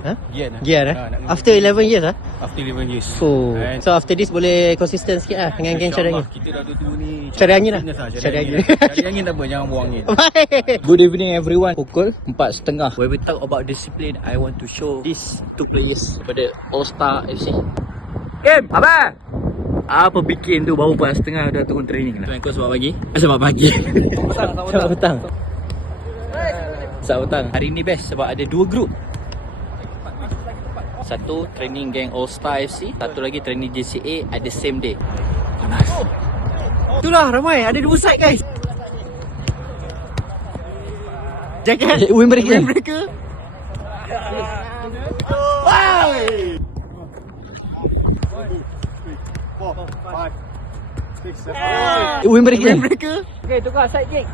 Ha? Gian lah. Gian nak kena After 11 years lah. After 11 years. So, so after this boleh konsisten sikit lah dengan geng cari angin. Kita dah tua ni. Cari angin lah. Cari angin. Cari angin tak apa, jangan buang angin. Good evening everyone. Pukul 4.30. When we talk about discipline, I want to show these two players daripada All Star FC. Game, abang! Apa bikin tu baru 4.30 dah turun training lah. Kau sebab pagi? Sebab pagi. Sebab petang. Sebab petang. Hari ni best sebab ada dua group. Satu training geng All Star FC, satu lagi training JCA ada same day. Panas. Itulah ramai, ada dua side guys. Jacket win breaker. Wow! 4, 5, 6, 7. Win breaker. Okay, tukar side geng.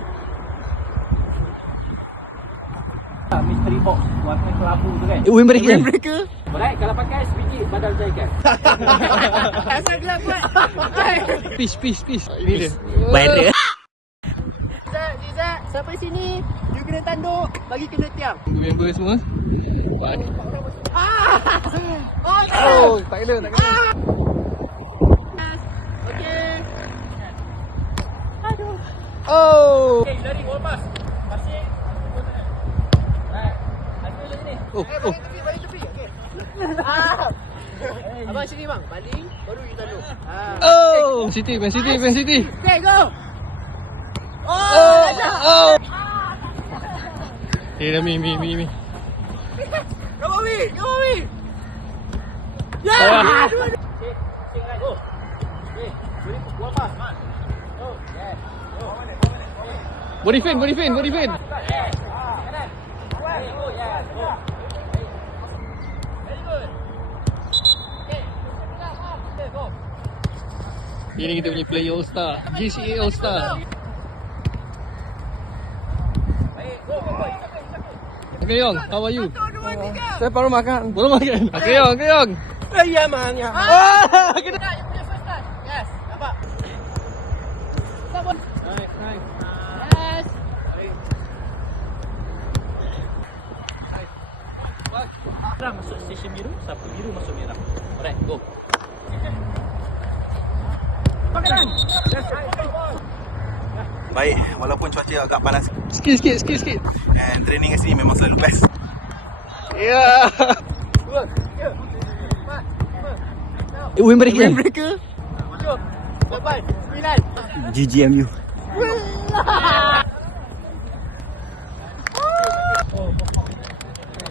Mystery box warna kelabu tu kan. Win breaker. Alright, kalau pakai sebiji badal jacket. Asal gelap buat. Peace. Ini dia. Bayar. Zizat, sampai sini. You kena tanduk, bagi kena tiang. Member semua. Oh, tak kena. okay. Aduh. Oh. Okay, lari wall pass. Masih. Balik tepi. Okay. Abang sini bang, baling baru you tanduk. Oh, Man City. Okay, go. Oh. Dah mi. Come on, me. Yeah. Go. Okay. Wall pass, man. Oh, yes. Body fin. Ini kita punya player All Star, GCA All Star. Okay, Yong, how are you? Saya baru makan. Okay, Yong. Ya, man. Ya. Yes, nampak. Nice. Yes. Merah masuk station biru, siapa biru masuk merah. Alright, go. Baik, walaupun cuaca agak panas Sikit. and training kat sini memang selalu best. Yeah. Win breaker. Depan. 9. GGMU.